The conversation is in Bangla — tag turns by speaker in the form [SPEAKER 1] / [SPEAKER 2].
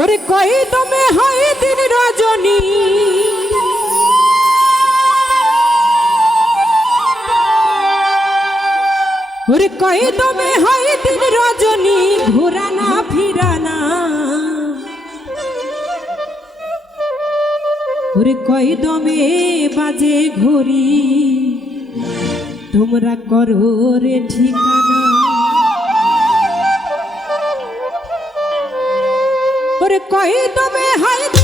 [SPEAKER 1] ওরে কই দমে হয় দিন রজনী। ওরে কই দমে হয় দিন রজনী, ঘোরানা ফিরানা। ওরে কই দমে বাজে ঘড়ি, তোমরা করো রে ঠিকানা কই দমে হয়